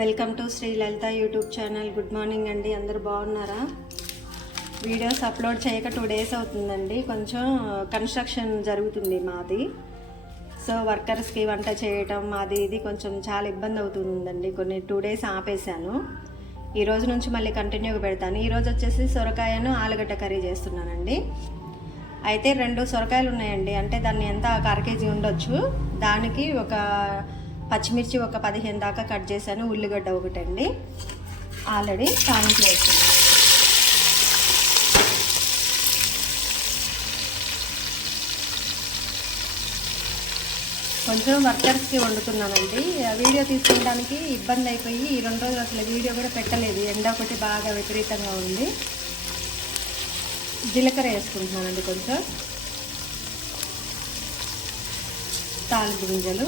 Welcome to Sri Lalitha YouTube channel. Good morning అండి, అందరూ బాగున్నారా? వీడియోస్ అప్లోడ్ చేయక 2 days అవుతుందండి. కొంచెం కన్స్ట్రక్షన్ జరుగుతుంది మాది. సో వర్కర్స్కి వంట చేయటం అది ఇది కొంచెం చాలా ఇబ్బంది అవుతుందండి. కొన్ని 2 days ఆపేశాను. ఈ రోజు నుంచి మళ్ళీ కంటిన్యూగా పెడతాను. ఈరోజు వచ్చేసి సొరకాయను ఆలుగడ్డ కర్రీ చేస్తున్నానండి. అయితే 2 సొరకాయలు ఉన్నాయండి. అంటే దాన్ని ఎంత 1/2 kg ఉండొచ్చు. దానికి ఒక పచ్చిమిర్చి ఒక 15 దాకా కట్ చేశాను. ఉల్లిగడ్డ ఒకటండి. ఆల్రెడీ తాలింపు వేస్తున్నాను. కొంచెం వర్కర్స్కి వండుతున్నానండి. వీడియో తీసుకోవడానికి ఇబ్బంది అయిపోయి ఈ 2 రోజులు అసలు వీడియో కూడా పెట్టలేదు. ఎండ ఒకటి బాగా విపరీతంగా ఉంది. జీలకర్ర వేసుకుంటున్నానండి, కొంచెం తాలింపు గింజలు,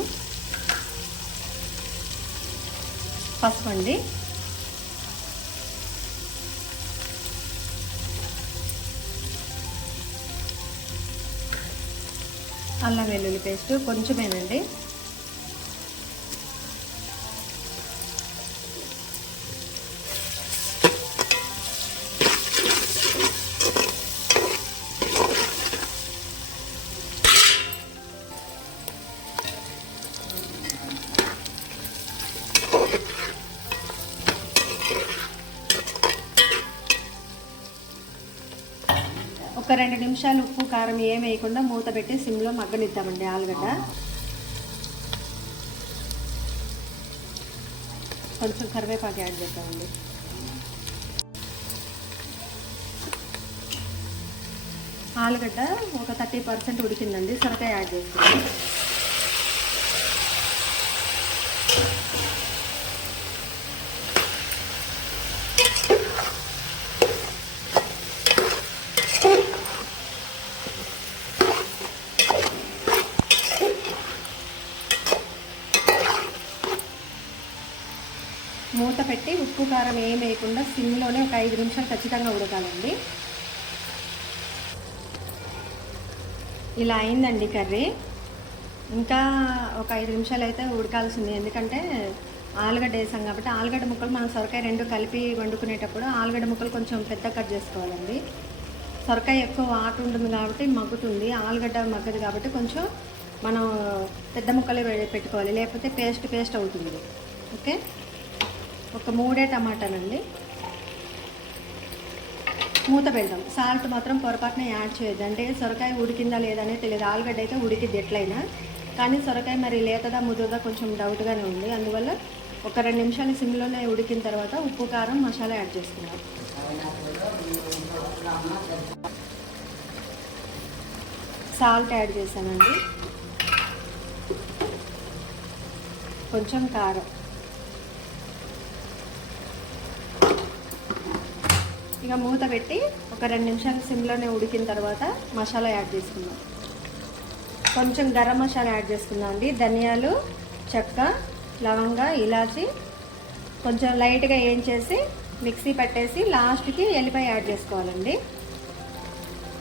పసుపు అండి, అల్లం వెల్లుల్లి పేస్ట్ కొంచెమేనండి. ఒక 2 నిమిషాలు ఉప్పు కారం ఏం వేయకుండా మూత పెట్టి సిమ్లో మగ్గనిద్దామండి ఆలుగడ్డ. కొంచెం కరివేపాకు యాడ్ చేద్దామండి. ఆలుగడ్డ ఒక 30% ఉడికిందండి. సొరకాయ యాడ్ చేస్తాను. మూత పెట్టి ఉప్పు కారం ఏం వేయకుండా సిమ్లోనే ఒక 5 నిమిషాలు ఖచ్చితంగా ఉడకాలండి. ఇలా అయిందండి కర్రీ. ఇంకా ఒక 5 నిమిషాలు అయితే ఉడకాల్సింది. ఎందుకంటే ఆలుగడ్డ వేసాం కాబట్టి ఆలుగడ్డ ముక్కలు మనం సొరకాయ 2 కలిపి వండుకునేటప్పుడు ఆలుగడ్డ ముక్కలు కొంచెం పెద్ద కట్ చేసుకోవాలండి. సొరకాయ ఎక్కువ వాటర్ ఉంటుంది కాబట్టి మగ్గుతుంది. ఆలుగడ్డ మగ్గదు కాబట్టి కొంచెం మనం పెద్ద ముక్కలే పెట్టుకోవాలి, లేకపోతే పేస్ట్ అవుతుంది. ఓకే, ఒక 3 టమాటాలండి. మూత పెడదాం. సాల్ట్ మాత్రం పొరపాటున యాడ్ చేయొద్దు. అంటే సొరకాయ ఉడికిందా లేదనే తెలియదు. ఆలుగడ్డ అయితే ఉడికిద్ది ఎట్లయినా, కానీ సొరకాయ మరి లేతదా ముదురుదా కొంచెం డౌట్గానే ఉంది. అందువల్ల ఒక 2 నిమిషాలు సిమ్లోనే ఉడికిన తర్వాత ఉప్పు కారం మసాలా యాడ్ చేసుకుందాం. సాల్ట్ యాడ్ చేశానండి, కొంచెం కారం. ఇక మూత పెట్టి ఒక 2 నిమిషాలు సిమ్లోనే ఉడికిన తర్వాత మసాలా యాడ్ చేసుకుందాం. కొంచెం గరం మసాలా యాడ్ చేసుకుందాం అండి. ధనియాలు, చెక్క, లవంగ, ఇలాచి కొంచెం లైట్గా వేయించేసి మిక్సీ పట్టేసి లాస్ట్కి ఎల్లిపాయ యాడ్ చేసుకోవాలండి.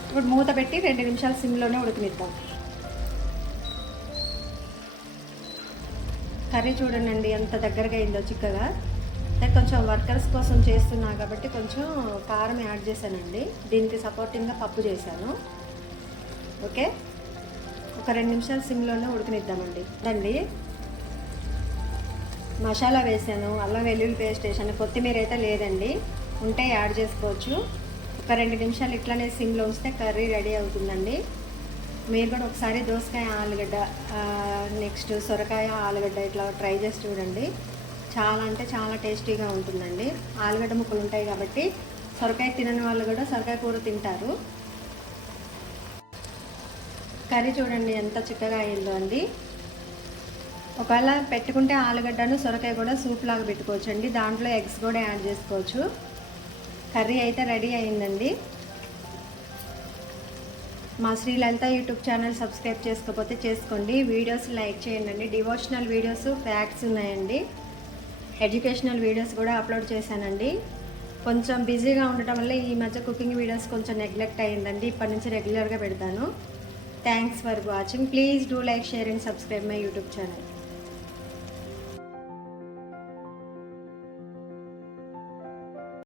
ఇప్పుడు మూత పెట్టి 2 నిమిషాలు సిమ్లోనే ఉడికినిద్దాం. కర్రీ చూడండి ఎంత దగ్గరగా అయిందో, చిక్కగా. కొంచెం వర్కర్స్ కోసం చేస్తున్నా కాబట్టి కొంచెం కారం యాడ్ చేశానండి. దీనికి సపోర్టింగ్గా పప్పు చేశాను. ఓకే, ఒక 2 నిమిషాలు సిమ్లోనే ఉడకనిద్దామండి. రండి, మసాలా వేసాను, అల్లం వెల్లుల్లి పేస్ట్ వేసాను. కొత్తిమీర అయితే లేదండి, ఉంటే యాడ్ చేసుకోవచ్చు. ఒక 2 నిమిషాలు ఇట్లానే సిమ్లో ఉంచితే కర్రీ రెడీ అవుతుందండి. మీరు కూడా ఒకసారి దోసకాయ ఆలుగడ్డ, నెక్స్ట్ సొరకాయ ఆలుగడ్డ ఇట్లా ట్రై చేసి చూడండి. చాలా అంటే చాలా టేస్టీగా ఉంటుందండి. ఆలుగడ్డ ముక్కలు ఉంటాయి కాబట్టి సొరకాయ తినని వాళ్ళు కూడా సొరకాయ కూర తింటారు. కర్రీ చూడండి ఎంత చిక్కగా అయిందో అండి. ఒకవేళ పెట్టుకుంటే ఆలుగడ్డను సొరకాయ కూడా సూప్ లాగా పెట్టుకోవచ్చు అండి. దాంట్లో ఎగ్స్ కూడా యాడ్ చేసుకోవచ్చు. కర్రీ అయితే రెడీ అయిందండి. మా Shri Lalitha YouTube channel subscribe చేసుకోకపోతే చేసుకోండి. వీడియోస్ లైక్ చేయండి. డివోషనల్ వీడియోస్, ఫ్యాక్ట్స్ ఉన్నాయండి. ఎడ్యుకేషనల్ వీడియోస్ కూడా అప్లోడ్ చేశానండి. కొంచెం బిజీగా ఉండటం వల్ల ఈ మధ్య కుకింగ్ వీడియోస్ కొంచెం నెగ్లెక్ట్ అయ్యిందండి. ఇప్పటి నుంచి రెగ్యులర్గా పెడతాను. Thanks for watching. Please do like, share and subscribe my YouTube channel.